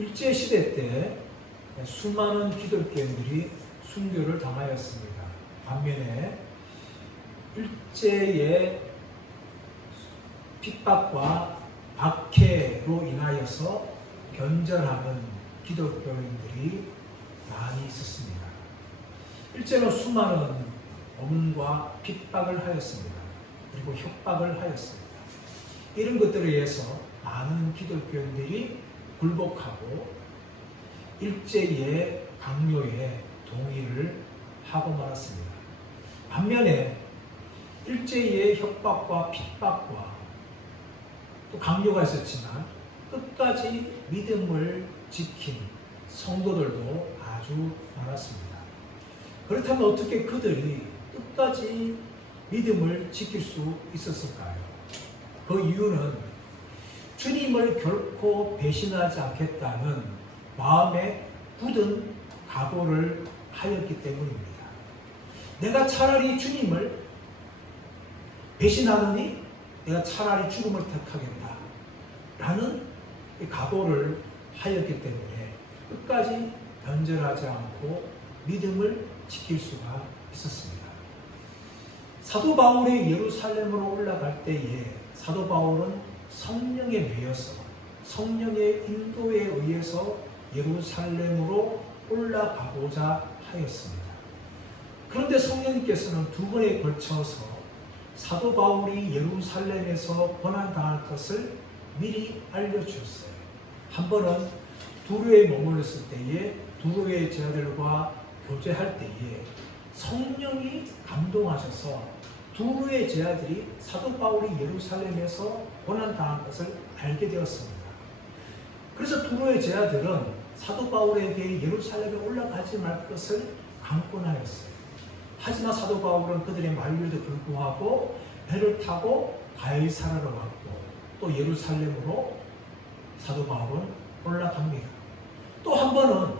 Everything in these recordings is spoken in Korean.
일제시대 때 수많은 기독교인들이 순교를 당하였습니다. 반면에 일제의 핍박과 박해로 인하여서 변절하는 기독교인들이 많이 있었습니다. 일제는 수많은 어문과 핍박을 하였습니다. 그리고 협박을 하였습니다. 이런 것들에 의해서 많은 기독교인들이 굴복하고 일제의 강요에 동의를 하고 말았습니다. 반면에 일제의 협박과 핍박과 또 강요가 있었지만 끝까지 믿음을 지킨 성도들도 아주 많았습니다. 그렇다면 어떻게 그들이 끝까지 믿음을 지킬 수 있었을까요? 그 이유는 주님을 결코 배신하지 않겠다는 마음에 굳은 각오를 하였기 때문입니다. 내가 차라리 주님을 배신하느니 내가 차라리 죽음을 택하겠다 라는 각오를 하였기 때문에 끝까지 변절하지 않고 믿음을 지킬 수가 있었습니다. 사도 바울이 예루살렘으로 올라갈 때에 사도 바울은 성령에 매여서 성령의 인도에 의해서 예루살렘으로 올라가고자 하였습니다. 그런데 성령님께서는 두 번에 걸쳐서 사도 바울이 예루살렘에서 고난당할 것을 미리 알려주셨어요. 한 번은 두로에 머물렀을 때에 두로의 제자들과 교제할 때에 성령이 감동하셔서 두로의 제자들이 사도 바울이 예루살렘에서 고난당할 것을 알게 되었습니다. 그래서 두로의 제자들은 사도 바울에게 예루살렘에 올라가지 말 것을 강권하였어요. 하지만 사도 바울은 그들의 만류에도 불구하고 배를 타고 가이사라로 왔고 또 예루살렘으로 사도 바울은 올라갑니다. 또 한 번은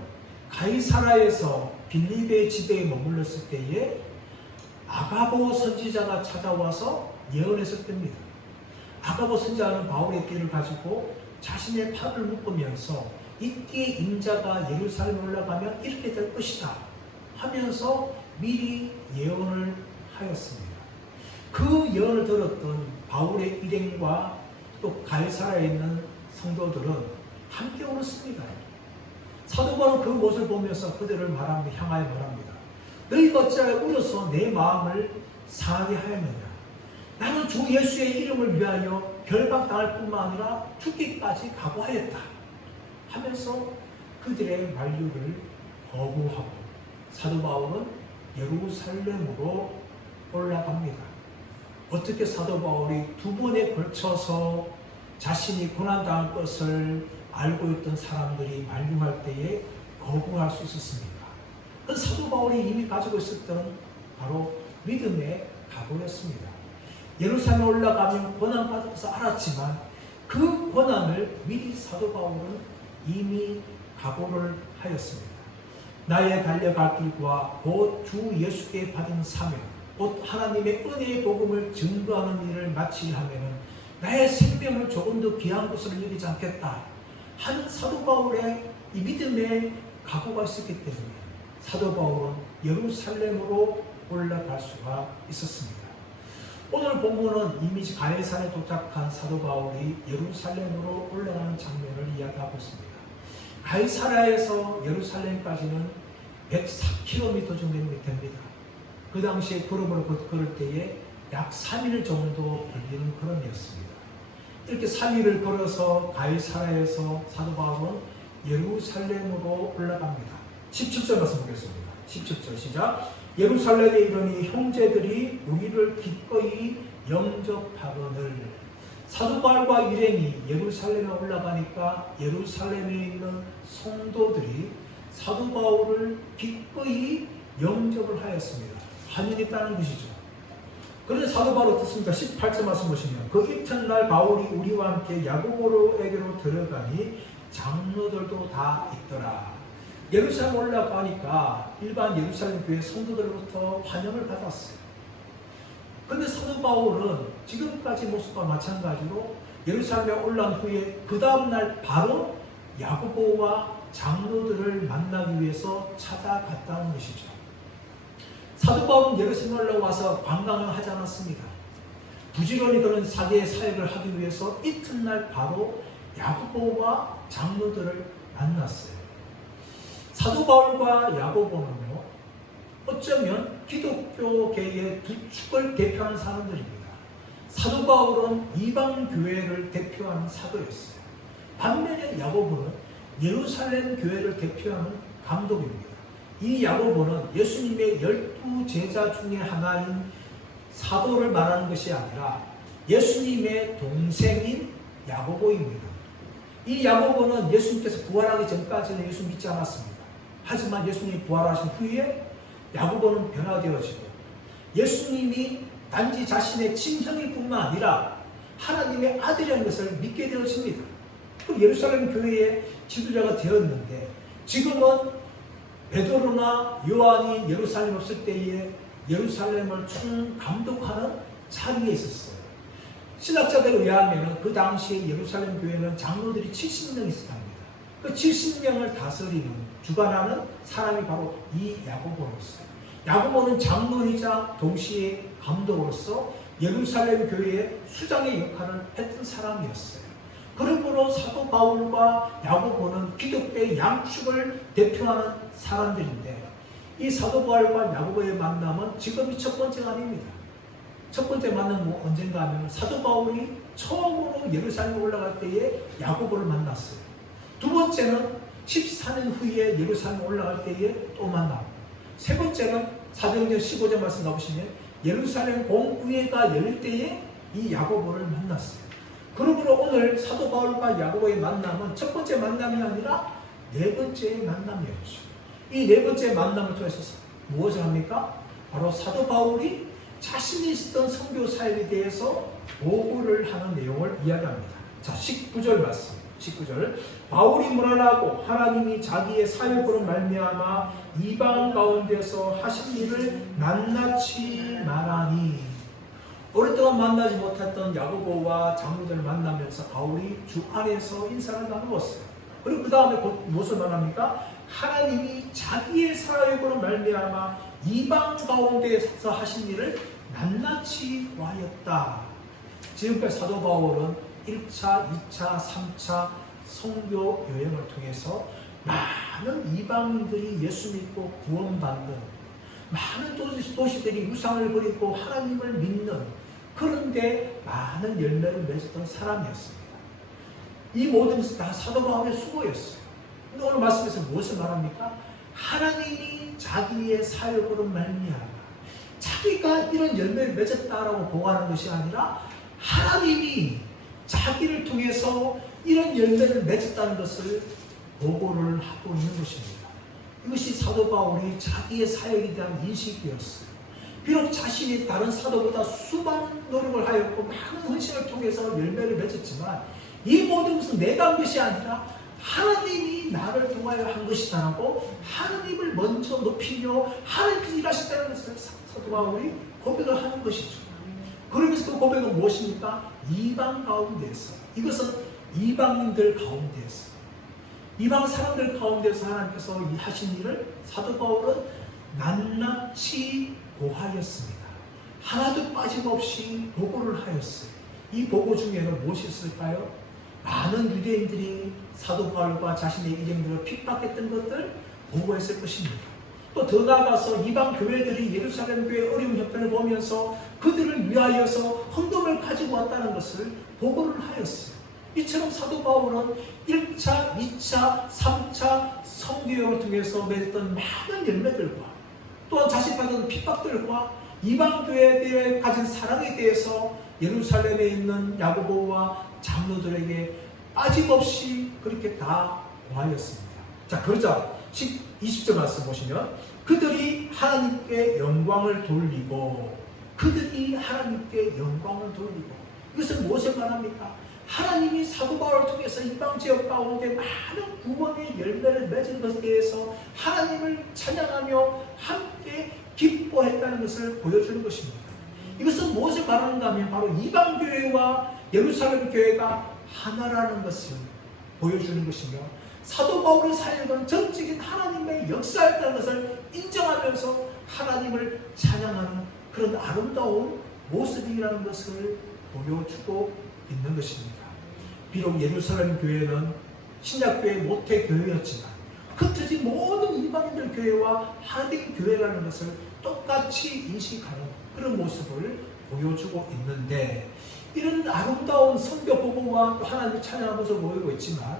가이사라에서 빌립의 집에 머물렀을 때에 아가보 선지자가 찾아와서 예언했을 때입니다. 아가보 선지자는 바울의 띠를 가지고 자신의 팔을 묶으면서 이띠의 인자가 예루살렘에 올라가면 이렇게 될 것이다 하면서 미리 예언을 하였습니다. 그 예언을 들었던 바울의 일행과 또 가이사라에 있는 성도들은 함께 울었습니다. 사도 바울은 그 모습을 보면서 그들을 향하여 말합니다. 너희가 어찌하여 울어서 내 마음을 상하게 하였느냐. 나는 주 예수의 이름을 위하여 결박당할 뿐만 아니라 죽기까지 각오하였다 하면서 그들의 만류를 거부하고 사도 바울은 예루살렘으로 올라갑니다. 어떻게 사도 바울이 두 번에 걸쳐서 자신이 고난당할 것을 알고 있던 사람들이 만류할 때에 거부할 수 있었습니까? 그 사도 바울이 이미 가지고 있었던 바로 믿음의 각오였습니다. 예루살렘에 올라가면 고난받을 것을 알았지만 그 고난을 미리 사도 바울은 이미 각오를 하였습니다. 나의 달려갈 길과 곧 주 예수께 받은 사명, 곧 하나님의 은혜의 복음을 증거하는 일을 마치려 하면은 나의 생명을 조금 더 귀한 것으로 여기지 않겠다 하는 사도 바울의 이 믿음의 각오가 있었기 때문에 사도 바울은 예루살렘으로 올라갈 수가 있었습니다. 오늘 본문은 이미 가이사라에 도착한 사도 바울이 예루살렘으로 올라가는 장면을 이야기하고 있습니다. 가이사라에서 예루살렘까지는 104km 정도 됩니다. 그 당시에 걸음으로 걸을 때에 약 3일 정도 걸리는 걸음이었습니다. 이렇게 3일을 걸어서 가이사라에서 사도 바울은 예루살렘으로 올라갑니다. 17절 말씀 보겠습니다. 17절 시작. 예루살렘에 이르니 형제들이 우리를 기꺼이 영접하거늘. 사도 바울과 일행이 예루살렘에 올라가니까 예루살렘에 있는 성도들이 사도 바울을 기꺼이 영접을 하였습니다. 환영했다는 것이죠. 그런데 사도 바울 어떻습니까? 18절 말씀 보시면 그 이튿날 바울이 우리와 함께 야고보로에게로 들어가니 장로들도 다 있더라. 예루살렘 올라가니까 일반 예루살렘 교회 성도들로부터 환영을 받았어요. 그런데 사도 바울은 지금까지 모습과 마찬가지로 예루살렘에 올라온 후에 그 다음날 바로 야고보와 장로들을 만나기 위해서 찾아갔다는 것이죠. 사도 바울은 예루살렘에 와서 관광을 하지 않았습니다. 부지런히 그런 사계의 사역을 하기 위해서 이튿날 바로 야고보와 장로들을 만났어요. 사도 바울과 야고보는요, 어쩌면 기독교계의 두 축을 대표하는 사람들입니다. 사도 바울은 이방 교회를 대표하는 사도였어요. 반면에 야고보는 예루살렘 교회를 대표하는 감독입니다. 이 야고보는 예수님의 12 제자 중에 하나인 사도를 말하는 것이 아니라 예수님의 동생인 야고보입니다. 이 야고보는 예수님께서 부활하기 전까지는 예수 믿지 않았습니다. 하지만 예수님이 부활하신 후에 야고보는 변화되어지고 예수님이 단지 자신의 친형일 뿐만 아니라 하나님의 아들이라는 것을 믿게 되어집니다. 그 예루살렘 교회의 지도자가 되었는데, 지금은 베드로나 요한이 예루살렘 없을 때에 예루살렘을 총 감독하는 자리에 있었어요. 신학자들에 의하면 그 당시에 예루살렘 교회는 장로들이 70명 있었답니다. 그 70명을 다스리는, 주관하는 사람이 바로 이 야고보였어요. 야고보는 장로이자 동시에 감독으로서 예루살렘 교회의 수장의 역할을 했던 사람이었어요. 그러므로 사도 바울과 야고보는 기독교의 양축을 대표하는 사람들인데, 이 사도 바울과 야고보의 만남은 지금이 첫 번째가 아닙니다. 첫 번째 만남은 언젠가 하면 사도 바울이 처음으로 예루살렘에 올라갈 때에 야고보를 만났어요. 두 번째는 14년 후에 예루살렘에 올라갈 때에 또 만나고, 세 번째는 사도행전 15절 말씀 나오시면 예루살렘 공의회가 열릴 때에 이 야고보를 만났어요. 그러므로 오늘 사도 바울과 야고보의 만남은 첫 번째 만남이 아니라 네 번째 만남이었죠. 이 네 번째 만남을 통해서 무엇을 합니까? 바로 사도 바울이 자신이 있었던 선교 사역에 대해서 보고를 하는 내용을 이야기합니다. 자, 19절 말씀. 19절. 바울이 문안하고 하나님이 자기의 사역으로 말미암아 이방 가운데서 하신 일을 낱낱이 말하니. 오랫동안 만나지 못했던 야고보와 장로들을 만나면서 바울이 주 안에서 인사를 나누었어요. 그리고 그 다음에 무엇을 말합니까? 하나님이 자기의 사역으로 말미암아 이방 가운데서 하신 일을 낱낱이 구하였다. 지금까지 사도 바울은 1차, 2차, 3차 선교 여행을 통해서 많은 이방인들이 예수 믿고 구원받는, 많은 도시들이 우상을 버리고 하나님을 믿는, 그런데 많은 열매를 맺었던 사람이었습니다. 이 모든 것은 다 사도 바울의 수고였어요. 근데 오늘 말씀에서 무엇을 말합니까? 하나님이 자기의 사역으로 말미암아 자기가 이런 열매를 맺었다라고 보고하는 것이 아니라 하나님이 자기를 통해서 이런 열매를 맺었다는 것을 보고를 하고 있는 것입니다. 이것이 사도 바울이 자기의 사역에 대한 인식이었어요. 비록 자신이 다른 사도보다 수많은 노력을 하였고 많은 헌신을 통해서 열매를 맺었지만 이 모든 것은 내가 한 것이 아니라 하나님이 나를 통하여 한 것이다라고 하나님을 먼저 높이며 하나님이 일하셨다는 것을 사도 바울이 고백을 하는 것이죠. 그러면서 그 고백은 무엇입니까? 이방 가운데에서, 이것은 이방인들 가운데에서, 이방 사람들 가운데서 하나님께서 하신 일을 사도 바울은 낱낱이 보하였습니다. 하나도 빠짐없이 보고를 하였어요. 이 보고 중에는 무엇이 있을까요? 많은 유대인들이 사도 바울과 자신의 일행들을 핍박했던 것들 보고했을 것입니다. 또 더 나아가서 이방 교회들이 예루살렘 교회의 어려운 형편을 보면서 그들을 위하여서 헌금을 가지고 왔다는 것을 보고를 하였어요. 이처럼 사도 바울은 1차, 2차, 3차 선교를 통해서 맺었던 많은 열매들과 또한 자신이 받은 핍박들과 이방 교회에 가진 사랑에 대해서 예루살렘에 있는 야고보와 장로들에게 빠짐없이 그렇게 다 고하였습니다. 자, 그러자 20절 말씀 보시면 그들이 하나님께 영광을 돌리고, 그들이 하나님께 영광을 돌리고, 이것은 무엇을 말합니까? 하나님이 사도 바울을 통해서 이방 지역 가운데 많은 구원의 열매를 맺은 것에 대해서 하나님을 찬양하며 함께 기뻐했다는 것을 보여주는 것입니다. 이것은 무엇을 말하는가 하면 바로 이방 교회와 예루살렘 교회가 하나라는 것을 보여주는 것이며, 사도 바울의 사역은 전적인 하나님의 역사였다는 것을 인정하면서 하나님을 찬양하는 그런 아름다운 모습이라는 것을 보여주고 있는 것입니다. 비록 예루살렘 교회는 신약교회 모태 교회였지만 흩어진 모든 이방인들 교회와 하나님 교회라는 것을 똑같이 인식하는 그런 모습을 보여주고 있는데, 이런 아름다운 선교 보고와 또 하나님을 찬양하는 모습을 보이고 있지만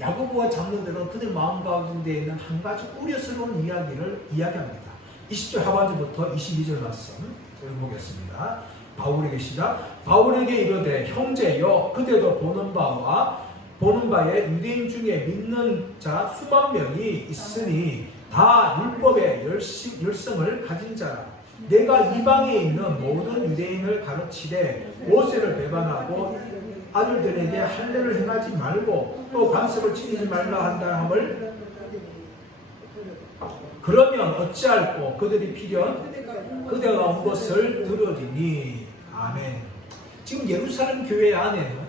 야고보와 장로들은 그들 마음 가운데 있는 한 가지 우려스러운 이야기를 이야기합니다. 20절 하반절부터 22절 말씀 읽어보겠습니다. 바울에게 시작. 바울에게 이르되 형제여, 그대도 보는 바에 유대인 중에 믿는 자 수만 명이 있으니 다 율법의 열성을 가진 자라. 내가 이방에 있는 모든 유대인을 가르치되 모세를 배반하고 아들들에게 할례를 행하지 말고 또 관습을 지키지 말라 한다 함을 그러면 어찌할꼬 그들이 필연 그대가 온 것을 들으리니. 아멘. 지금 예루살렘 교회 안에는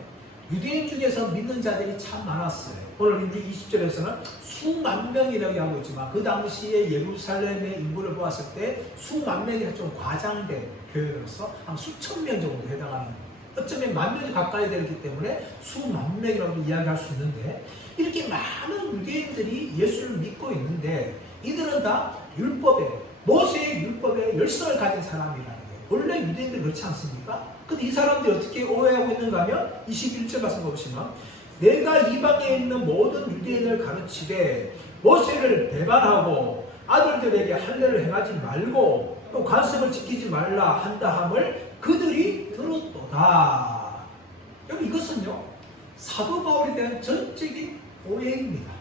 유대인 중에서 믿는 자들이 참 많았어요. 오늘 20절에서는 수만 명이라고 하고 있지만 그 당시에 예루살렘의 인구를 보았을 때 수만 명이 좀 과장된 교회로서 한 수천 명 정도 해당하는, 어쩌면 만 명이 가까이 되기 때문에 수만 명이라고 이야기할 수 있는데, 이렇게 많은 유대인들이 예수를 믿고 있는데 이들은 다 모세의 율법에 열성을 가진 사람이라는 거예요. 원래 유대인들 그렇지 않습니까? 근데 이 사람들이 어떻게 오해하고 있는가 하면 21절 말씀 보시면 내가 이방에 있는 모든 유대인을 가르치되 모세를 배반하고 아들들에게 할례를 행하지 말고 또 관습을 지키지 말라 한다 함을 그들이 들었도다. 여러분, 이것은요 사도 바울에 대한 전적인 오해입니다.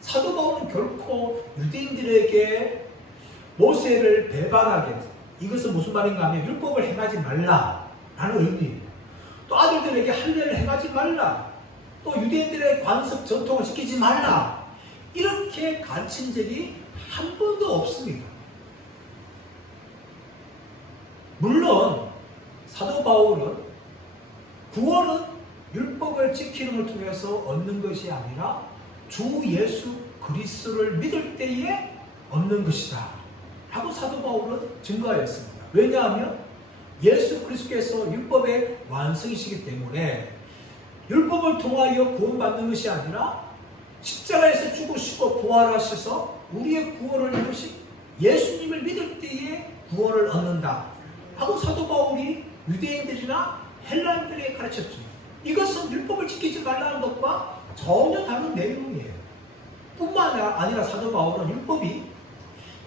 사도 바울은 결코 유대인들에게 모세를 배반하게, 이것은 무슨 말인가 하면 율법을 행하지 말라라는 의미입니다. 또 아들들에게 할례를 행하지 말라, 또 유대인들의 관습 전통을 지키지 말라, 이렇게 가르친 적이 한 번도 없습니다. 물론 사도 바울은 구원은 율법을 지키는 걸 통해서 얻는 것이 아니라 주 예수 그리스도를 믿을 때에 얻는 것이다 라고 사도 바울은 증거하였습니다. 왜냐하면 예수 그리스도께서 율법의 완성이시기 때문에 율법을 통하여 구원받는 것이 아니라 십자가에서 죽으시고 부활하셔서 우리의 구원을 이루신 예수님을 믿을 때에 구원을 얻는다 하고 사도 바울이 유대인들이나 헬라인들에게 가르쳤죠. 이것은 율법을 지키지 말라는 것과 전혀 다른 내용이에요. 뿐만 아니라 사도 바울은 율법이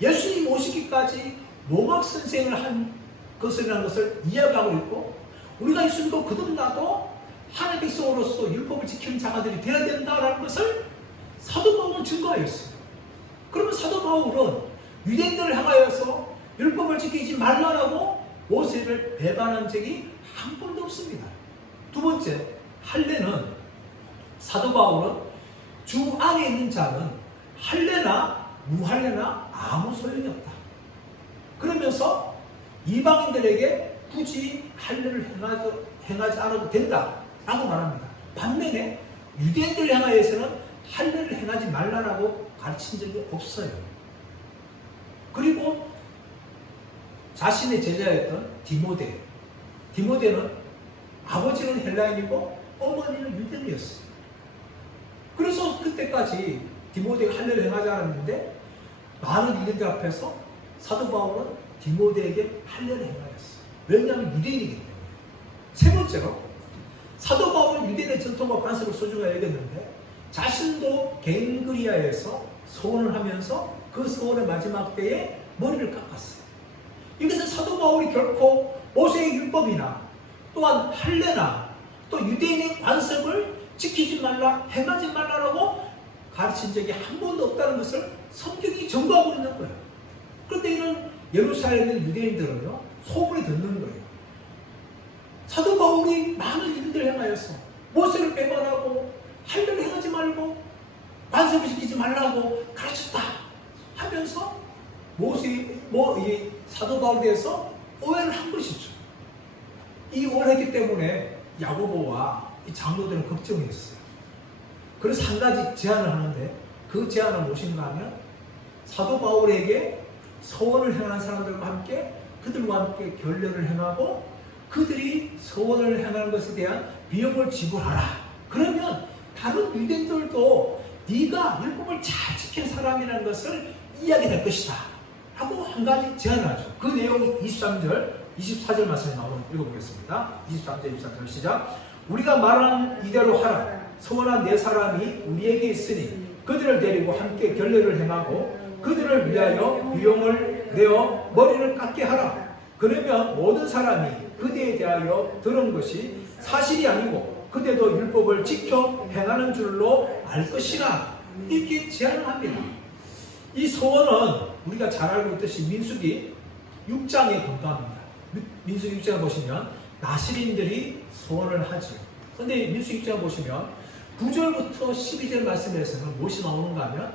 예수님 오시기까지 농학선생을 한 것이라는 것을 이야기하고 있고, 우리가 예수님도 거듭나도 하나님의 백성으로서 율법을 지키는 자가들이 되어야 된다는 것을 사도 바울은 증거하였어요. 그러면 사도 바울은 유대인들을 향하여서 율법을 지키지 말라라고 모세를 배반한 적이 한 번도 없습니다. 두 번째, 할례는 사도 바울은 주 안에 있는 자는 할례나 무할례나 아무 소용이 없다. 그러면서 이방인들에게 굳이 할례를 행하지 않아도 된다라고 말합니다. 반면에 유대인들을 향하여서는 할례를 행하지 말라라고 가르친 적이 없어요. 그리고 자신의 제자였던 디모데는 아버지는 헬라인이고 어머니는 유대인이었어요. 그래서 그때까지 디모데가 할례를 행하지 않았는데 많은 유대인들 앞에서 사도 바울은 디모데에게 할례를 행하였어요. 왜냐하면 유대인이기 때문에. 세 번째로, 사도 바울은 유대인의 전통과 관습을 소중하게 여겼는데 자신도 갱그리아에서 서원을 하면서 그 서원의 마지막 때에 머리를 깎았어요. 이것은 사도 바울이 결코 모세의 율법이나 또한 할례나 또 유대인의 관습을 지키지 말라, 행하지 말라라고 가르친 적이 한 번도 없다는 것을 성경이 증거하고 있는 거예요. 그런데 이런 예루살렘의 유대인들은요, 소문이 듣는 거예요. 사도 바울이 많은 유대인들을 향하여서 모세를 배반하고 할례를 행하지 말고 관습을 지키지 말라고 가르쳤다 하면서 이 사도 바울에 대해서 오해를 한 것이죠. 이 오해를 했기 때문에 야고보와 이 장로들은 걱정했어요. 그래서 한 가지 제안을 하는데 그 제안은 무엇인가 하면 사도 바울에게 서원을 행하는 사람들과 함께 그들과 함께 결례를 행하고 그들이 서원을 행하는 것에 대한 비용을 지불하라. 그러면 다른 유대인들도 네가 율법을 잘 지킨 사람이라는 것을 이해하게 될 것이다 하고 한 가지 제안을 하죠. 그 내용이 23절, 24절 말씀에 나오는 읽어보겠습니다. 23절, 24절 시작. 우리가 말한 이대로 하라. 서원한 네 사람이 우리에게 있으니 그들을 데리고 함께 결례를 행하고 그들을 위하여 비용을 내어 머리를 깎게 하라. 그러면 모든 사람이 그대에 대하여 들은 것이 사실이 아니고 그대도 율법을 지켜 행하는 줄로 알 것이라. 이렇게 제안을 합니다. 이 서원은 우리가 잘 알고 있듯이 민수기 6장에 근거합니다. 민수기 6장에 보시면 나실인들이 서원을 하죠. 그런데 민수기 6장에 보시면 9절부터 12절 말씀에서는 무엇이 나오는가 하면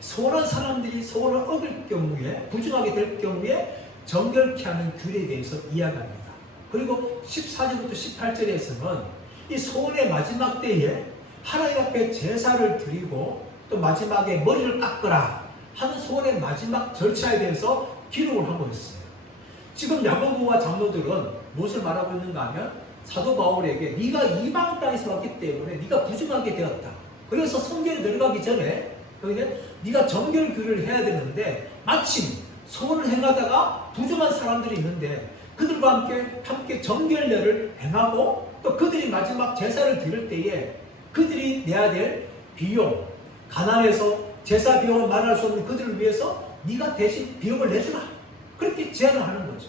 서원한 사람들이 서원을 어길 경우에 부정하게 될 경우에 정결케 하는 규례에 대해서 이야기합니다. 그리고 14절부터 18절에서는 이 서원의 마지막 때에 하나님 앞에 제사를 드리고 또 마지막에 머리를 깎으라 하는 서원의 마지막 절차에 대해서 기록을 하고 있어요. 지금 야고보와 장로들은 무엇을 말하고 있는가 하면 사도 바울에게 네가 이방 땅에서 왔기 때문에 네가 부정하게 되었다. 그래서 성경에 들어가기 전에 네가 정결규를 해야 되는데 마침 서원을 행하다가 부정한 사람들이 있는데 그들과 함께 정결례를 행하고 또 그들이 마지막 제사를 드릴 때에 그들이 내야 될 비용, 가난해서 제사 비용을 말할 수 없는 그들을 위해서 네가 대신 비용을 내주라. 그렇게 제안을 하는 거죠.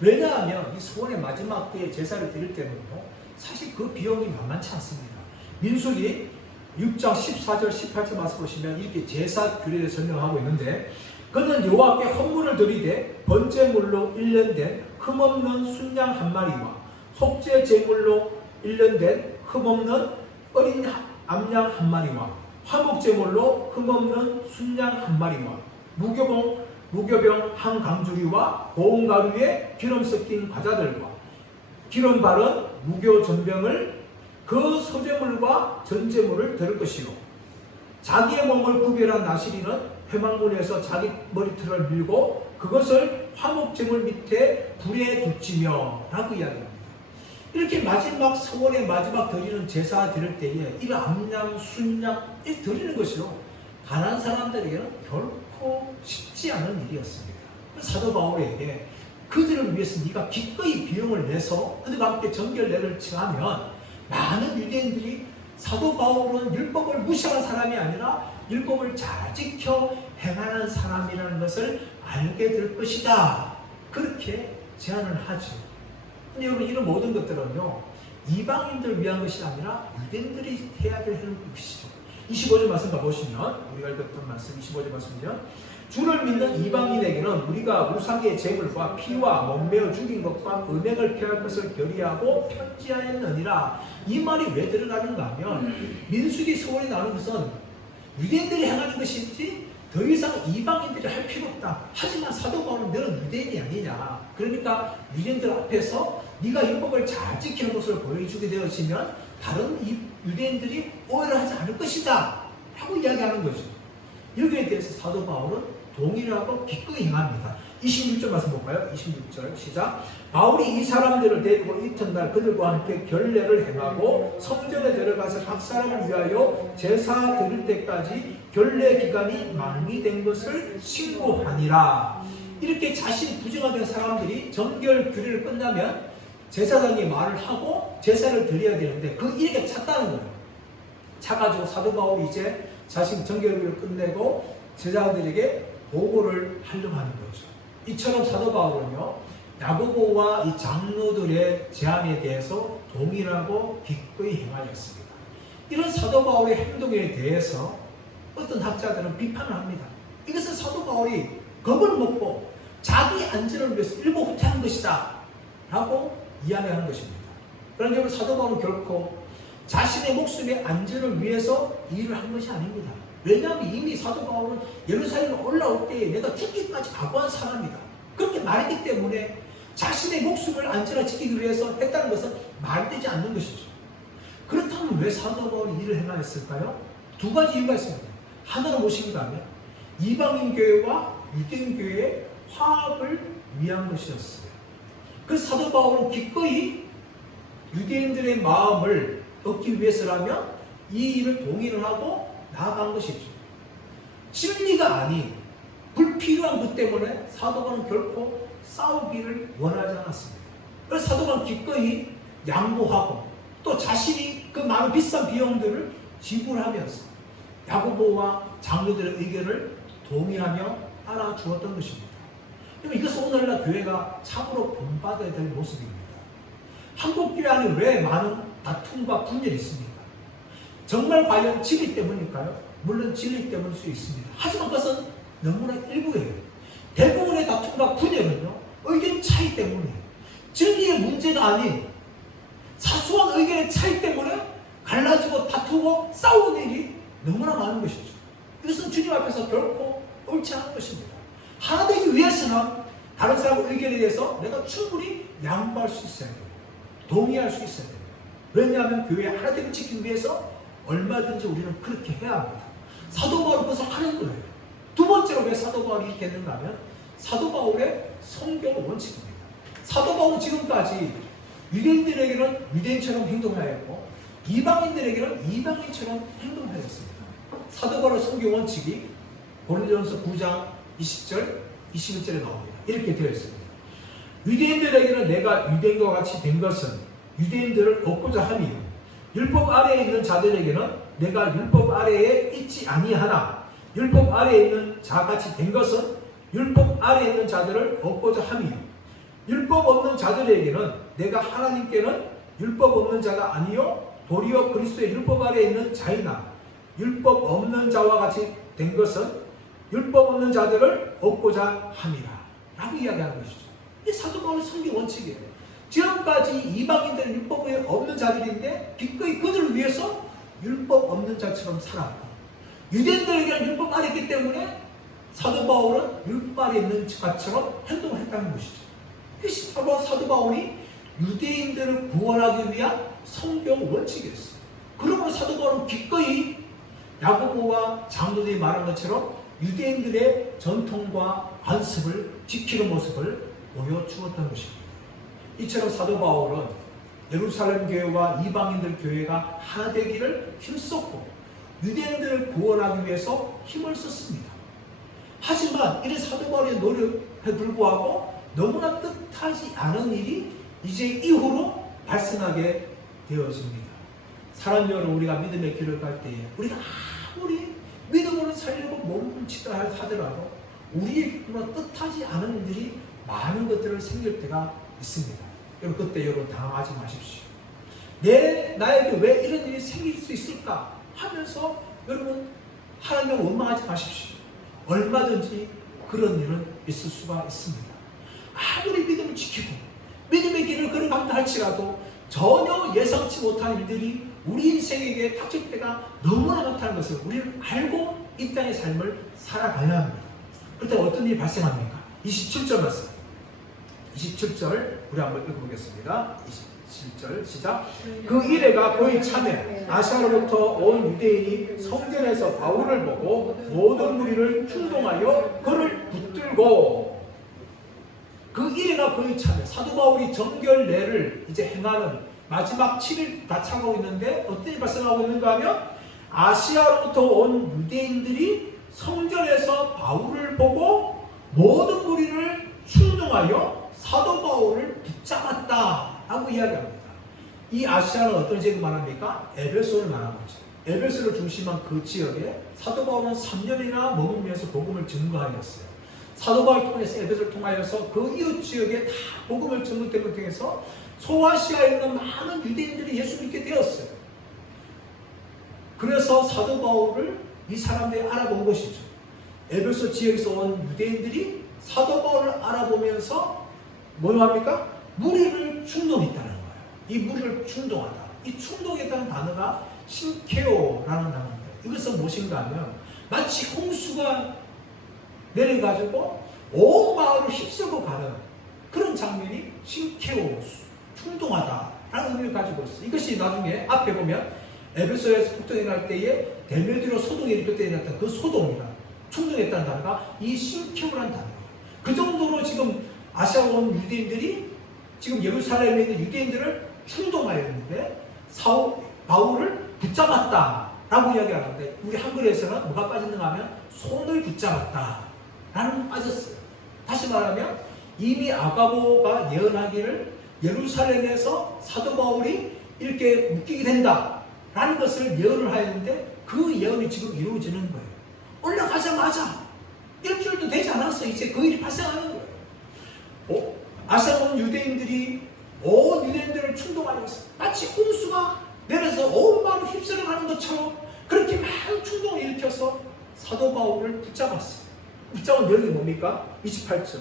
왜냐하면 이 서원의 마지막 때에 제사를 드릴 때는요, 사실 그 비용이 만만치 않습니다. 민수기 6장 14절 18절 말씀 보시면 이렇게 제사 규례를 설명하고 있는데 그는 여호와께 헌물을 드리되 번제물로 1년 된 흠없는 순양 한 마리와 속죄 제물로 1년 된 흠없는 어린 암양 한 마리와 화목제물로 흠없는 순양 한 마리와 무교병 한 강주리와 고운 가루에 기름 섞인 과자들과 기름 바른 무교전병을 그 소제물과 전제물을 드릴 것이요 자기의 몸을 구별한 나시리는 회막문에서 자기 머리털을 밀고 그것을 화목제물 밑에 불에 두치며 라고 이야기합니다. 이렇게 마지막 서원의 마지막 드리는 제사 드릴 때에 이런 암양, 순양 드리는 것이요 가난한 사람들에게는 결코 쉽지 않은 일이었습니다. 사도 바울에게 그들을 위해서 네가 기꺼이 비용을 내서 그들과 함께 정결례를 칭하면 많은 유대인들이 사도 바울은 율법을 무시하는 사람이 아니라 율법을 잘 지켜 행하는 사람이라는 것을 알게 될 것이다. 그렇게 제안을 하죠. 근데 여러분 이런 모든 것들은요 이방인들 위한 것이 아니라 유대인들이 해야 될 것이죠. 25절 말씀 가보시면 우리가 읽었던 말씀 25절 말씀이요 주를 믿는 이방인에게는 우리가 우상의 제물과 피와 몸매어 죽인 것과 음행을 피할 것을 결의하고 편지하였느니라. 이 말이 왜 들어가는가 하면 민수기 서원이 나오는 것은 유대인들이 행하는 것이지 더 이상 이방인들이 할 필요 없다. 하지만 사도 바울은 너는 유대인이 아니냐. 그러니까 유대인들 앞에서 네가 율법을 잘 지키는 것을 보여주게 되어지면 다른 유대인들이 오해를 하지 않을 것이다 하고 이야기하는 거죠. 여기에 대해서 사도 바울은 동의를 하고 기꺼이 행합니다. 26절 말씀 볼까요? 26절 시작. 바울이 이 사람들을 데리고 이튿날 그들과 함께 결례를 행하고 성전에 들어가서 각 사람을 위하여 제사 드릴 때까지 결례 기간이 만기된 것을 신고하니라. 이렇게 자신 부정하던 사람들이 정결 규례를 끝나면 제사장이 말을 하고 제사를 드려야 되는데 그 일에 찼다는 거예요. 차가지고 사도 바울이 이제 자신 정결규를 끝내고 제자들에게 보고를 하려고 하는 거죠. 이처럼 사도 바울은요 야고보와 이 장로들의 제안에 대해서 동의하고 기꺼이 행하였습니다. 이런 사도 바울의 행동에 대해서 어떤 학자들은 비판을 합니다. 이것은 사도 바울이 겁을 먹고 자기 안전을 위해서 일부 후퇴한 것이다 라고 이야기하는 것입니다. 그런데 사도 바울은 결코 자신의 목숨의 안전을 위해서 일을 한 것이 아닙니다. 왜냐하면 이미 사도 바울은 예루살렘에 올라올 때에 내가 죽기까지 각오한 사람이다. 그렇게 말했기 때문에 자신의 목숨을 안전하게 지키기 위해서 했다는 것은 말되지 않는 것이죠. 그렇다면 왜 사도 바울이 일을 행하였을까요? 두 가지 이유가 있습니다. 하나는 무엇인가 하면 이방인 교회와 유대인 교회의 화합을 위한 것이었어요. 그래서 사도 바울은 기꺼이 유대인들의 마음을 얻기 위해서라면 이 일을 동의를 하고 나아간 것이죠. 진리가 아닌 불필요한 것 때문에 사도 바울은 결코 싸우기를 원하지 않았습니다. 그래서 사도 바울은 기꺼이 양보하고 또 자신이 그 많은 비싼 비용들을 지불하면서 야고보와 장로들의 의견을 동의하며 알아주었던 것입니다. 이것은 오늘날 교회가 참으로 본받아야 될 모습입니다. 한국 교회 안에 왜 많은 다툼과 분열이 있습니까? 정말 과연 진리 때문일까요? 물론 진리 때문일 수 있습니다. 하지만 그것은 너무나 일부예요. 대부분의 다툼과 분열은요, 의견 차이 때문이에요. 진리의 문제가 아닌 사소한 의견의 차이 때문에 갈라지고 다투고 싸우는 일이 너무나 많은 것이죠. 이것은 주님 앞에서 결코 옳지 않은 것입니다. 하나 되기 위해서는 다른 사람의 의견에 대해서 내가 충분히 양보할 수 있어야 돼요. 동의할 수 있어야 돼요. 왜냐하면 교회 하나됨을 지키기 위해서 얼마든지 우리는 그렇게 해야 합니다. 사도 바울은 그것을 하는 거예요. 두 번째로 왜 사도 바울이 이렇게 했는가 하면 사도 바울의 성경 원칙입니다. 사도 바울은 지금까지 유대인들에게는 유대인처럼 행동하였고 이방인들에게는 이방인처럼 행동하였습니다. 사도 바울의 성경 원칙이 고린도전서 9장 20절, 21절에 나옵니다. 이렇게 되어 있습니다. 유대인들에게는 내가 유대인과 같이 된 것은 유대인들을 얻고자 함이요 율법 아래에 있는 자들에게는 내가 율법 아래에 있지 아니하나 율법 아래에 있는 자같이 된 것은 율법 아래에 있는 자들을 얻고자 함이요 율법 없는 자들에게는 내가 하나님께는 율법 없는 자가 아니요 도리어 그리스도의 율법 아래에 있는 자이나 율법 없는 자와 같이 된 것은 율법 없는 자들을 얻고자 함이라 라고 이야기하는 것이죠. 이 사도 바울의 성경 원칙이에요. 지금까지 이방인들은 율법에 없는 자들인데 기꺼이 그들을 위해서 율법 없는 자처럼 살았고 유대인들에게는 율법 아래 있기 때문에 사도 바울은 율법 아래 있는 자처럼 행동을 했다는 것이죠. 이것이 바로 사도 바울이 유대인들을 구원하기 위한 성경 원칙이었어요. 그러므로 사도 바울은 기꺼이 야고보와 장로들이 말한 것처럼 유대인들의 전통과 관습을 지키는 모습을 보여주었던 것입니다. 이처럼 사도 바울은 예루살렘 교회와 이방인들 교회가 하나 되기를 힘썼고 유대인들을 구원하기 위해서 힘을 썼습니다. 하지만 이런 사도 바울의 노력에 불구하고 너무나 뜻하지 않은 일이 이제 이후로 발생하게 되어집니다. 사람 여러분, 우리가 믿음의 길을 갈 때에 우리가 아무리 믿음으로 살려고 몸부림치다 하더라도 우리에게 뜻하지 않은 일들이 많은 것들을 생길 때가 있습니다. 여러분, 그때 여러분 당황하지 마십시오. 나에게 왜 이런 일이 생길 수 있을까 하면서 여러분 하나님을 원망하지 마십시오. 얼마든지 그런 일은 있을 수가 있습니다. 아무리 믿음을 지키고 믿음의 길을 걸어간다 할지라도 전혀 예상치 못한 일들이 우리 인생에게 닥칠 때가 너무나 많다는 것을 우리는 알고 이 땅의 삶을 살아가야 합니다. 그때 어떤 일이 발생합니까? 27절 말씀. 27절 우리 한번 읽어보겠습니다. 27절 시작. 그 이래가 거의 차매 아시아로부터 온 유대인이 성전에서 바울을 보고 모든 무리를 충동하여 그를 붙들고. 그 이래가 거의 차매. 사도 바울이 정결례를 이제 행하는 마지막 7일 다 차가고 있는데 어떤 일이 발생하고 있는가 하면 아시아로부터 온 유대인들이 성전에서 바울을 보고 모든 무리를 충동하여 사도 바울을 붙잡았다 라고 이야기합니다. 이 아시아는 어떤 지역을 말합니까? 에베소를 말하는 거죠. 에베소를 중심한 그 지역에 사도 바울은 3년이나 머물면서 복음을 증거하였어요. 사도 바울을 통해서 에베소를 통하여서 그 이웃 지역에 다 복음을 증거되는 통해서 소아시아에 있는 많은 유대인들이 예수 믿게 되었어요. 그래서 사도 바울을 이 사람들이 알아본 것이죠. 에베소 지역에서 온 유대인들이 사도 바울을 알아보면서 뭘 합니까? 무리를 충동했다는 거예요. 이 무리를 충동하다. 이 충동했다는 단어가 신케오라는 단어입니다. 이것은 무엇인가 하면 마치 홍수가 내려가지고 온 마을을 휩쓸고 가는 그런 장면이 신케오, 충동하다라는 의미를 가지고 있어요. 이것이 나중에 앞에 보면 에베소에서 폭동이 날 때에 데메드로 소동이 일으켰던 그 소동이나 충동했다는 단어가 이 신케오라는 단어예요. 그 정도로 지금 아시아 온 유대인들이 지금 예루살렘에 있는 유대인들을 충동하였는데 바울을 붙잡았다라고 이야기하는데 우리 한글에서는 뭐가 빠졌는가 하면 손을 붙잡았다라는 빠졌어요. 다시 말하면 이미 아가보가 예언하기를 예루살렘에서 사도 바울이 이렇게 묶이게 된다라는 것을 예언을 하였는데 그 예언이 지금 이루어지는 거예요. 올라가자마자 일주일도 되지 않았어. 이제 그 일이 발생하는 거예요. 아시아 온 유대인들이 온 유대인들을 충동하였어요. 마치 홍수가 내려서 온 마을을 휩쓸어 가는 것처럼 그렇게 많은 충동을 일으켜서 사도 바울을 붙잡았어요. 붙잡은 내용이 뭡니까? 28절.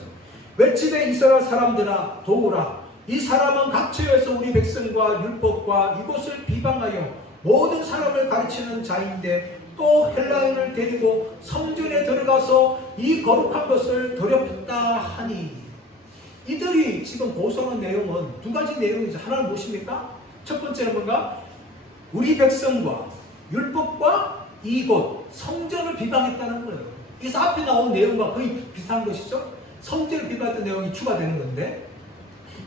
외치되 이스라엘 사람들아 도우라. 이 사람은 각처에서 우리 백성과 율법과 이곳을 비방하여 모든 사람을 가르치는 자인데 또 헬라인을 데리고 성전에 들어가서 이 거룩한 것을 더럽혔다 하니. 이들이 지금 고소하는 내용은 두 가지 내용이죠. 하나는 무엇입니까? 첫 번째는 뭔가 우리 백성과 율법과 이곳 성전을 비방했다는 거예요. 그래서 앞에 나온 내용과 거의 비슷한 것이죠. 성전을 비방했던 내용이 추가되는 건데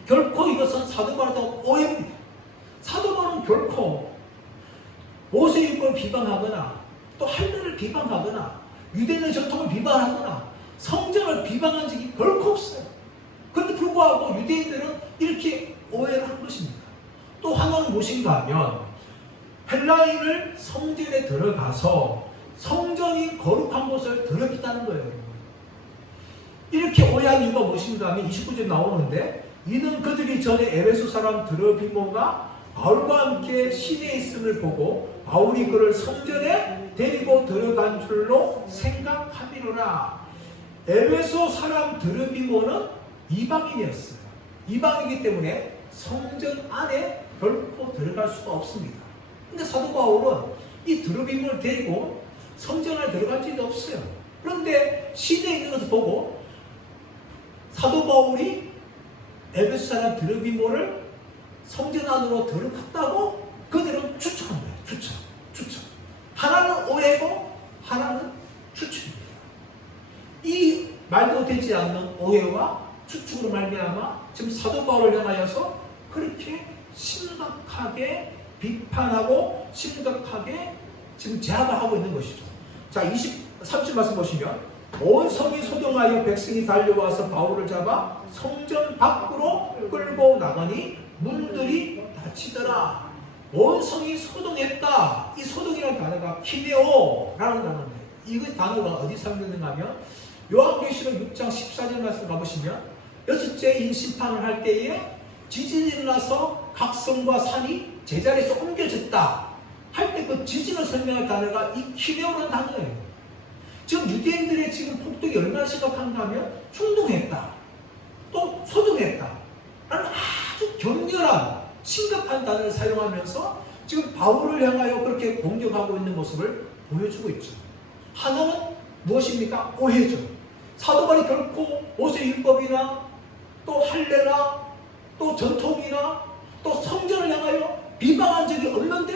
결코 이것은 사도 바울의 오해입니다. 사도 바울은 결코 모세의 율법을 비방하거나 또 할례를 비방하거나 유대인의 전통을 비방하거나 성전을 비방한 적이 결코 없어요. 그런데 불구하고 유대인들은 이렇게 오해를 한 것입니다. 또 하나는 무엇인가 하면 헬라인을 성전에 들어가서 성전이 거룩한 곳을 더럽혔다는 거예요. 여러분. 이렇게 오해한 이유가 무엇인가 하면 29절 나오는데 이는 그들이 전에 에베소 사람 드로비모가 바울과 함께 시내에 있음을 보고 바울이 그를 성전에 데리고 들어간 줄로 생각하미로라. 에베소 사람 드로비모는 이방인이었어요. 이방이기 때문에 성전 안에 결코 들어갈 수가 없습니다. 근데 사도 바울은 이 드로비모를 데리고 성전 안에 들어갈 적이 없어요. 그런데 시내에 있는 것을 보고 사도 바울이 에베소 사람 드로비모를 성전 안으로 들어갔다고 그들은 추측한 거예요. 추측. 하나는 오해고 하나는 추측입니다. 이 말도 되지 않는 오해와 추측으로 말미암아 지금 사도 바울을 향하여서 그렇게 심각하게 비판하고 심각하게 지금 제압을 하고 있는 것이죠. 자, 30 말씀 보시면 온 성이 소동하여 백성이 달려와서 바울을 잡아 성전 밖으로 끌고 나가니 문들이 닫히더라. 온 성이 소동했다. 이 소동이라는 단어가 키네오라는 단어인데 이 단어가 어디 사용되는가 하면 요한계시록 6장 14절 말씀 가보시면 여섯째 인 심판을 할 때에 지진이 일어나서 각 성과 산이 제자리에서 옮겨졌다 할 때 그 지진을 설명할 단어가 이 키네오라는 단어예요. 지금 유대인들의 지금 폭동이 얼마나 심각한가 하면 충동했다 또 소동했다 라는 아주 격렬한 심각한 단어를 사용하면서 지금 바울을 향하여 그렇게 공격하고 있는 모습을 보여주고 있죠. 하나는 무엇입니까? 오해죠. 사도 바울이 결코 모세율법이나 또 할례나 또 전통이나 또 성전을 향하여 비방한 적이 없는데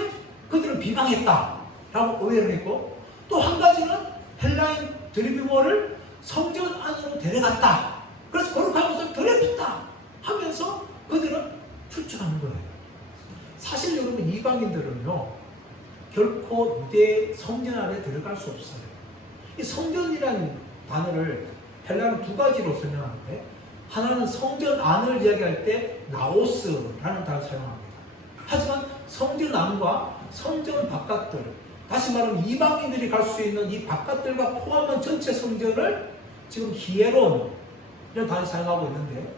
그들은 비방했다 라고 오해를 했고 또 한 가지는 헬라인 드로비모를 성전 안으로 데려갔다. 그래서 거룩한 것을 더럽혔다 하면서 그들은 추측하는 거예요. 사실 여러분 이방인들은요 결코 유대 성전 안에 들어갈 수 없어요. 이 성전이라는 단어를 헬라는 두 가지로 설명하는데 하나는 성전 안을 이야기할 때 나오스라는 단어를 사용합니다. 하지만 성전 안과 성전 바깥들, 다시 말하면 이방인들이 갈 수 있는 이 바깥들과 포함한 전체 성전을 지금 히에론 이런 단어를 사용하고 있는데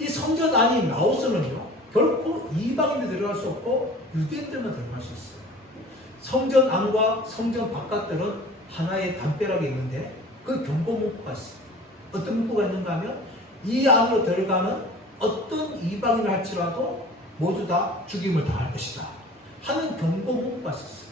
이 성전 안이 나오스는요 결코 이방인들이 들어갈 수 없고 유대인들만 들어갈 수 있어요. 성전 안과 성전 바깥들은 하나의 담벼락이 있는데 그 경고 문구가 있어요. 어떤 문구가 있는가 하면 이 안으로 들어가는 어떤 이방인을 할지라도 모두 다 죽임을 당할 것이다 하는 경고 문구가 있었어요.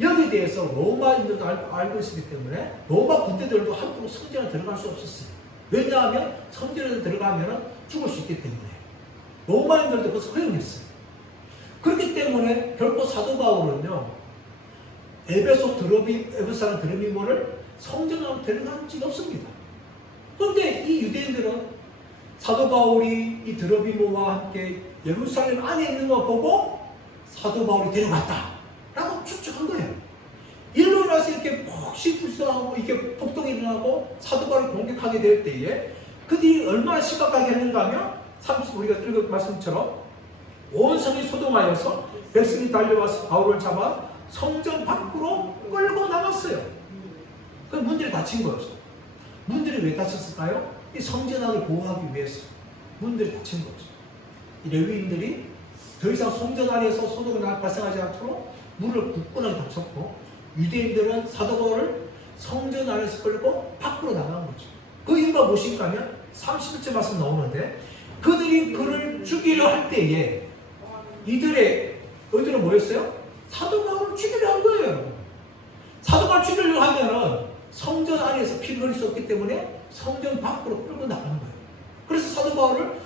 여기에 대해서 로마인들도 알고 있었기 때문에 로마 군대들도 함부로 성전에 들어갈 수 없었어요. 왜냐하면 성전에 들어가면 죽을 수 있기 때문에 로마인들도 그것을 허용했어요. 그렇기 때문에 결코 사도 바울은요 에베소 사람 드로비모를 성전으로 데려간 적이 없습니다. 그런데 이 유대인들은 사도 바울이 이 드로비모와 함께 예루살렘 안에 있는 거 보고 사도 바울이 데려갔다 라고 추측한 거예요. 일로 나서 이렇게 폭시 불성하고 이렇게 폭동이 일어나고 사도 바울이 공격하게 될 때에 그들이 얼마나 심각하게 했는가 하면 우리가 읽은 말씀처럼 온 성이 소동하여서 백성이 달려와서 바울을 잡아 성전 밖으로 끌고 나갔어요. 그 문들이 닫힌 거였어요. 문들이 왜 닫혔을까요? 이 성전안을 보호하기 위해서 문들이 닫힌 거죠. 이 레위인들이 더 이상 성전 안에서 소동이 발생하지 않도록 문을 굳건하게 닫혔고, 유대인들은 사도 바울을 성전 안에서 끌고 밖으로 나간 거죠. 그 이유가 무엇인가 하면 31절 말씀 나오는데, 그들이 그를 죽이려 할 때에 어디로 모였어요? 사도 바울을 죽이려 한 거예요. 사도 바울을 죽이려 하면은 성전 안에서 피를 흘릴 수 없기 때문에 성전 밖으로 끌고 나가는 거예요. 그래서 사도 바울을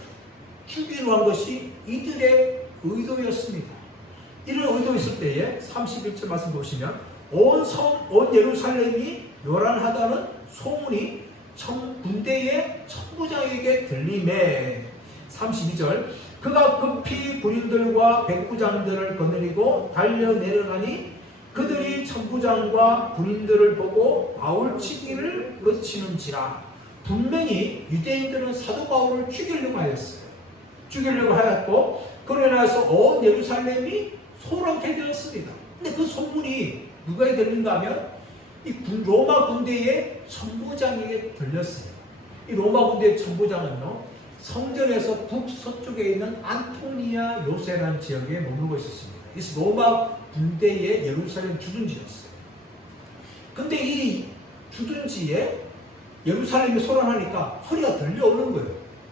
죽이려 한 것이 이들의 의도였습니다. 이런 의도 있을 때에 31절 말씀 보시면 온 예루살렘이 요란하다는 소문이 군대의 천부장에게 들리매. 32절 그가 급히 군인들과 백부장들을 거느리고 달려 내려가니 그들이 천부장과 군인들을 보고 바울 치기를 거치는지라. 분명히 유대인들은 사도 바울을 죽이려고 하였어요. 죽이려고 하였고, 그로 인해서 온 예루살렘이 소란케 되었습니다. 근데 그 소문이 누구에게 들린가 하면 이 로마 군대의 천부장에게 들렸어요. 이 로마 군대의 천부장은요, 성전에서 북서쪽에 있는 안토니아 요새라는 지역에 머물고 있었습니다. 이 로마 군대의 예루살렘 주둔지였어요. 근데 이 주둔지에 예루살렘이 소란하니까 소리가 들려오는 거예요.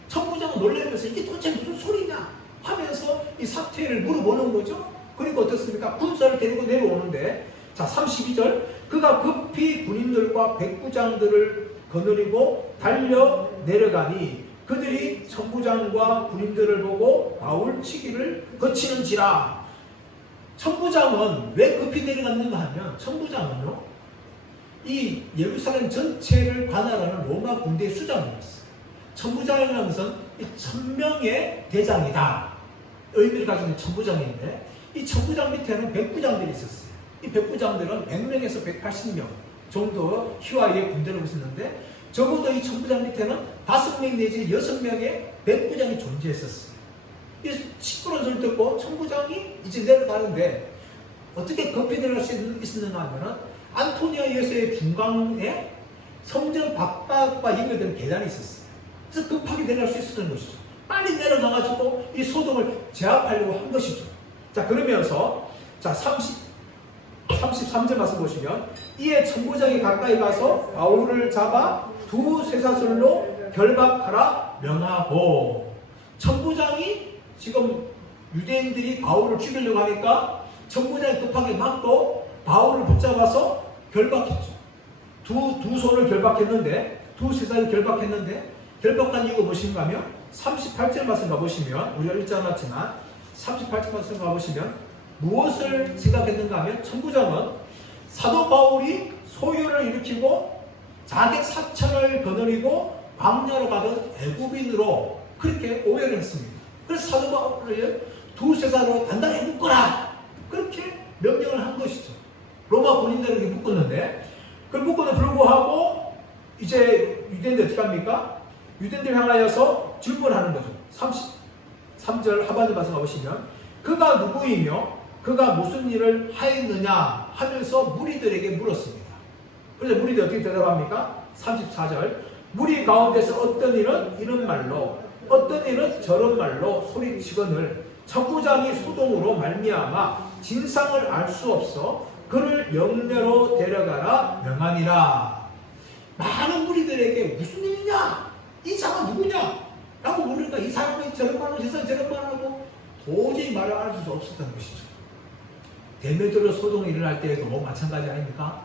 천부장은 놀라면서 이게 도대체 무슨 소리냐 하면서 이 사태를 물어보는 거죠. 그리고 어떻습니까? 군사를 데리고 내려오는데, 자 32절 그가 급히 군인들과 백부장들을 거느리고 달려 내려가니 그들이 천부장과 군인들을 보고 바울 치기를 거치는지라. 천부장은 왜 급히 내려갔는가 하면, 천부장은요 이 예루살렘 전체를 관할하는 로마 군대의 수장이었어요. 천부장이라는 것은 이 1000명의 대장이다 의미를 가지고 있는 천부장인데, 이 천부장 밑에는 백부장들이 있었어요. 이 백부장들은 100명에서 180명 정도 희화의 군대를 있었는데, 적어도 이 천부장 밑에는 5명 내지 6명의 백부장이 존재했었어요. 이 시끄러운 소리 듣고 천부장이 이제 내려가는데, 어떻게 급히 내려갈 수 있었는가 하면 안토니아 요새의 중간에 성전 바깥과 연결되는 계단이 있었어요. 그래서 급하게 내려갈 수 있었던 것이죠. 빨리 내려가가지고 이 소동을 제압하려고 한 것이죠. 자, 그러면서 자 33절 말씀 보시면 이에 천부장이 가까이 가서 바울을 잡아 두 쇠사슬로 결박하라 명하고. 천부장이 지금 유대인들이 바울을 죽이려고 하니까 천부장이 급하게 막고 바울을 붙잡아서 결박했죠. 두 손을 결박했는데, 두 쇠사슬을 결박했는데, 결박한 이유가 무엇인가 하면 38절 말씀 가보시면, 우리가 읽지 않았지만 38절 말씀 가보시면 무엇을 생각했는가 하면, 천부장은 사도 바울이 소요를 일으키고 자객 사찰을 거느리고 광야로 가던 애굽인으로 그렇게 오해를 했습니다. 그래서 사도 바울을 두 쇠사슬로 단단히 묶어라, 그렇게 명령을 한 것이죠. 로마 군인들에게 묶었는데, 그 묶어도 불구하고 이제 유대인들 어떻게 합니까? 유대인들 향하여서 질문하는 거죠. 33절 하반절 말씀 가보시면 그가 누구이며 그가 무슨 일을 하였느냐 하면서 무리들에게 물었습니다. 그래서 무리들이 어떻게 대답합니까? 34절 무리 가운데서 어떤 일은 이런 말로 어떤 일은 저런 말로 소리치거늘 천부장이 소동으로 말미암아 진상을 알 수 없어 그를 영내로 데려가라 명하니라. 많은 무리들에게 무슨 일이냐? 이 자가 누구냐? 라고 물으니까 이 사람이 저런 말하고 저 사람이 저런 말하고 도저히 말을 알 수 없었던 것이죠. 대면대로 소동이 일어날 때에도 마찬가지 아닙니까?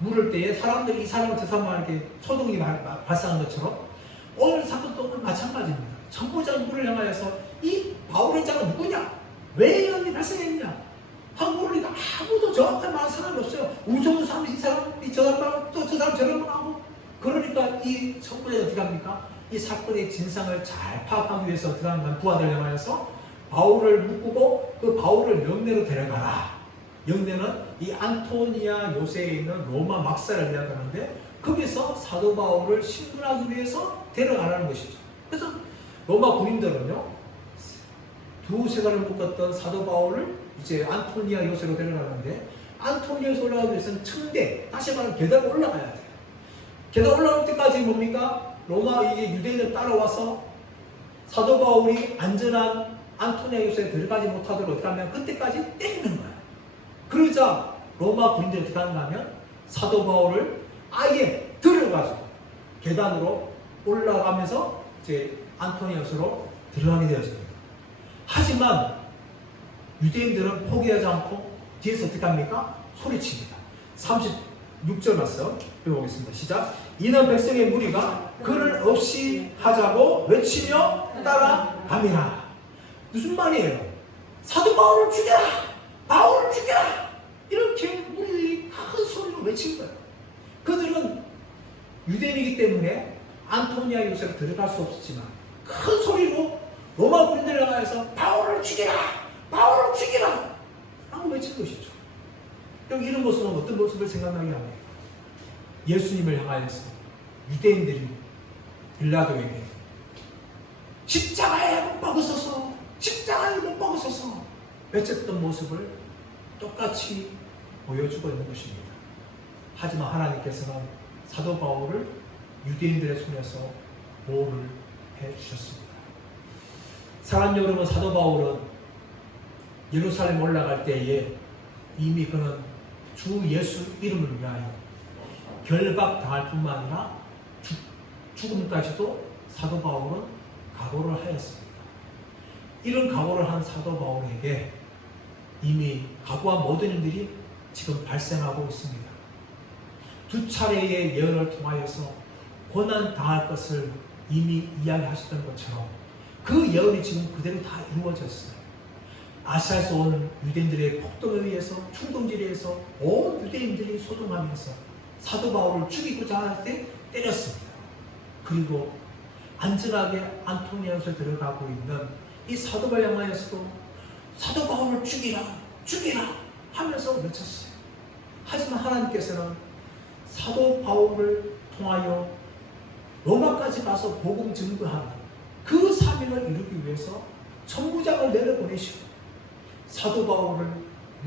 물을 때에 사람들이 이 사람은 저 사람한테 소동이 발생한 것처럼 오늘 사건도 마찬가지입니다. 천부장이 물을 향하여서 이 바울의 자가 누구냐? 왜 이런 일이 발생했냐? 한국은 아무도 정확한 말하는 사람이 없어요. 우정은 사람이 이 사람이 저 사람 또 저 사람 저런 거 하고. 그러니까 이 청구자가 어떻게 합니까? 이 사건의 진상을 잘 파악하기 위해서 어떻게 하는가? 부하들 향하여서 바울을 묶고 그 바울을 영내로 데려가라. 영내는 이 안토니아 요새에 있는 로마 막사를 이야기하는데 거기서 사도 바울을 신문하기 위해서 데려가라는 것이죠. 그래서 로마 군인들은요, 두세 달을 묶었던 사도 바울을 이제 안토니아 요새로 데려가는데, 안토니아 요새로 올라가기 위해서는 층대, 다시 말하면 계단 올라가야 돼요. 계단 올라올 때까지 뭡니까? 로마 이게 유대인을 따라와서 사도 바울이 안전한 안토니아 요새에 들어가지 못하도록 어떻게 하면 그때까지 때리는 거야. 그러자 로마 군인들이 어떻게 하는가 하면 사도 바울을 아예 들어가지고 계단으로 올라가면서 이제 안토니아 요새로 들어가게 되어집니다. 하지만 유대인들은 포기하지 않고 뒤에서 어떻게 합니까? 소리칩니다. 36절 말씀 읽어보겠습니다. 시작. 이는 백성의 무리가 그를 없이 하자고 외치며 따라갑니다. 무슨 말이에요? 사도 바울을 죽여라! 바울을 죽여라! 이렇게 무리들이 큰 소리로 외친 거예요. 그들은 유대인이기 때문에 안토니아 요새로 들어갈 수 없었지만 큰 소리로 로마 군인들을 향해서 바울을 죽여라! 바울을 죽여라! 하고 외친 것이죠. 그럼 이런 모습은 어떤 모습을 생각나게 합니까? 예수님을 향하여서 유대인들이 빌라도에게 십자가에 못 박으소서, 십자가에 못 박으소서 외쳤던 모습을 똑같이 보여주고 있는 것입니다. 하지만 하나님께서는 사도 바울을 유대인들의 손에서 보호를 해주셨습니다. 사랑하는 여러분, 사도 바울은 예루살렘 올라갈 때에 이미 그는 주 예수 이름을 위하여 결박당할 뿐만 아니라 죽음까지도 사도 바울은 각오를 하였습니다. 이런 각오를 한 사도 바울에게 이미 각오한 모든 일들이 지금 발생하고 있습니다. 두 차례의 예언을 통하여서 고난 당할 것을 이미 이야기하셨던 것처럼 그 예언이 지금 그대로 다 이루어졌어요. 아시아에서 온 유대인들의 폭동에 의해서 충동질에 의해서 온 유대인들이 소동하면서 사도 바울을 죽이고자 할 때 때렸습니다. 그리고 안전하게 안토니아에서 들어가고 있는 이 사도 바울을 향하여서도 사도 바울을 죽이라, 죽이라 하면서 외쳤어요. 하지만 하나님께서는 사도 바울을 통하여 로마까지 가서 복음 증거하는 그 사명을 이루기 위해서 천부장을 내려보내시고 사도 바울을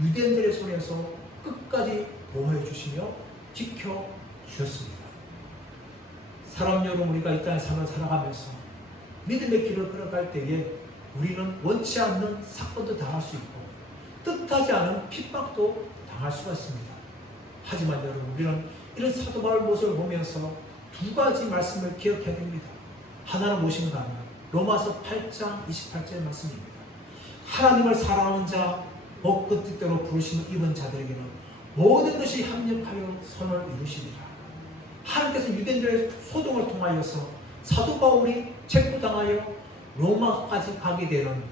유대인들의 손에서 끝까지 보호해 주시며 지켜 주셨습니다. 사람 여러분, 우리가 이 땅의 삶을 살아가면서 믿음의 길을 걸어갈 때에 우리는 원치 않는 사건도 당할 수 있고 뜻하지 않은 핍박도 당할 수가 있습니다. 하지만 여러분, 우리는 이런 사도 바울 모습을 보면서 두 가지 말씀을 기억해야 됩니다. 하나는 무엇인가 하면 로마서 8장 28절의 말씀입니다. 하나님을 사랑하는 자, 복 그 뜻대로 부르심을 입은 자들에게는 모든 것이 합력하여 선을 이루시리라. 하나님께서 유대인들의 소동을 통하여서 사도 바울이 체포당하여 로마까지 가게 되는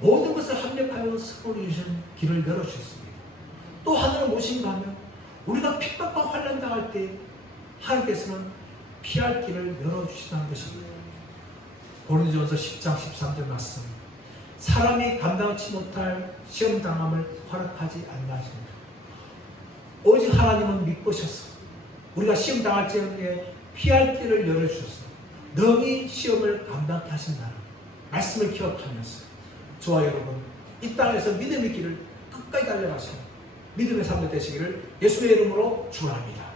모든 것을 합력하여 선을 이루시는 길을 열어주셨습니다. 또 하나는 무엇인가 하면 우리가 핍박과 환난 당할 때 하나님께서는 피할 길을 열어주신다는 것입니다. 고린도전서 10장 13절 말씀. 사람이 감당치 못할 시험 당함을 허락하지 않나십니까? 오직 하나님은 믿으셔서 우리가 시험 당할 때에 피할 길을 열어주셔서 능히 시험을 감당케 하신다는 말씀을 기억하면서 저와 여러분, 이 땅에서 믿음의 길을 끝까지 달려가시는 믿음의 삶이 되시기를 예수의 이름으로 축원합니다.